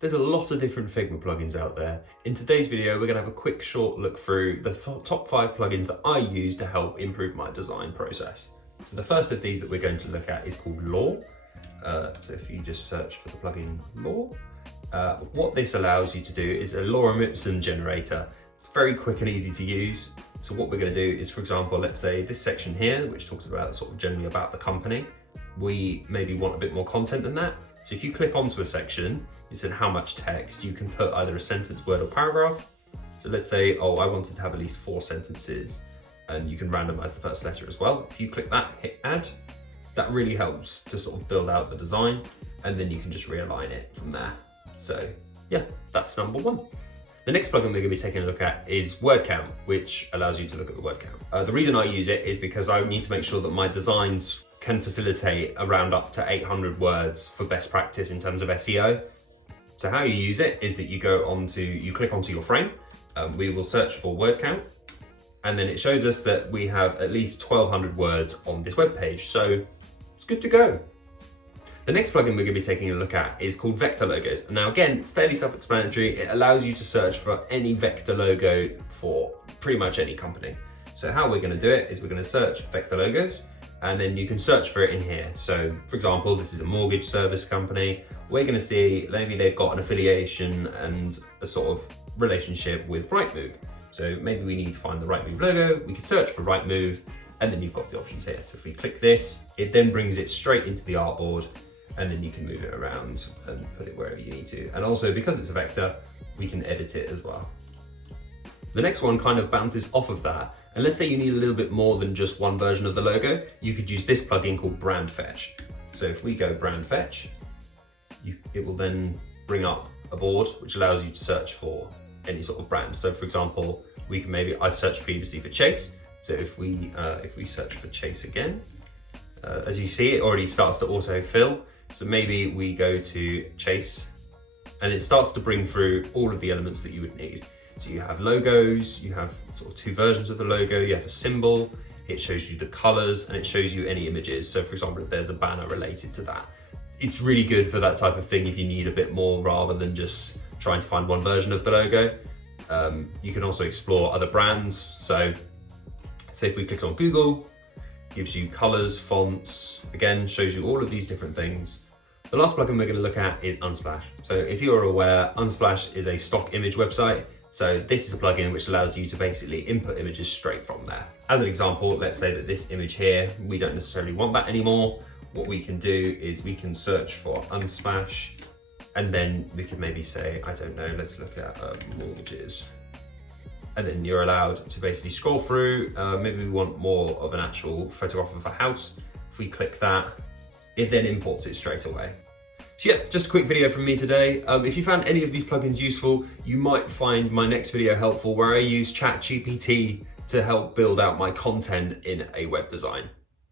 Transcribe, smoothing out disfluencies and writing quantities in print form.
There's a lot of different Figma plugins out there. In today's video, we're gonna have a quick short look through the top 5 plugins that I use to help improve my design process. So the first of these that we're going to look at is called Law. So if you just search for the plugin Law, what this allows you to do is a lorem ipsum generator. It's very quick and easy to use. So what we're gonna do is, for example, let's say this section here, which talks about sort of generally about the company, we maybe want a bit more content than that. So if you click onto a section, it said how much text, you can put either a sentence, word, or paragraph. So let's say, oh, I wanted to have at least 4 sentences, and you can randomize the first letter as well. If you click that, hit add, that really helps to sort of build out the design, and then you can just realign it from there. So yeah, that's number 1. The next plugin we're going to be taking a look at is word count, which allows you to look at the word count. The reason I use it is because I need to make sure that my designs can facilitate around up to 800 words for best practice in terms of SEO. So how you use it is that you click onto your frame, we will search for word count, and then it shows us that we have at least 1200 words on this web page. So it's good to go. The next plugin we're going to be taking a look at is called Vector Logos. Now again, it's fairly self-explanatory. It allows you to search for any vector logo for pretty much any company. So how we're going to do it is we're going to search Vector Logos, and then you can search for it in here. So for example, this is a mortgage service company. We're going to see maybe they've got an affiliation and a sort of relationship with Rightmove. So maybe we need to find the Rightmove logo. We can search for Rightmove, and then you've got the options here. So if we click this, it then brings it straight into the artboard, and then you can move it around and put it wherever you need to. And also, because it's a vector, we can edit it as well. The next one kind of bounces off of that. And let's say you need a little bit more than just one version of the logo, you could use this plugin called Brandfetch. So if we go Brandfetch, it will then bring up a board which allows you to search for any sort of brand. So for example, we can I've searched previously for Chase. So if we search for Chase again, as you see, it already starts to auto-fill. So maybe we go to Chase, and it starts to bring through all of the elements that you would need. So you have logos, you have sort of 2 versions of the logo, you have a symbol, it shows you the colors, and it shows you any images. So for example, if there's a banner related to that, it's really good for that type of thing if you need a bit more rather than just trying to find one version of the logo. You can also explore other brands. So say if we click on Google, gives you colors, fonts, again, shows you all of these different things. The last plugin we're going to look at is Unsplash. So if you're aware, Unsplash is a stock image website. So this is a plugin which allows you to basically input images straight from there. As an example, let's say that this image here, we don't necessarily want that anymore. What we can do is we can search for Unsplash, and then we can maybe say, I don't know, let's look at mortgages. And then you're allowed to basically scroll through. Maybe we want more of an actual photograph of a house. If we click that, it then imports it straight away. So yeah, just a quick video from me today. If you found any of these plugins useful, you might find my next video helpful, where I use ChatGPT to help build out my content in a web design.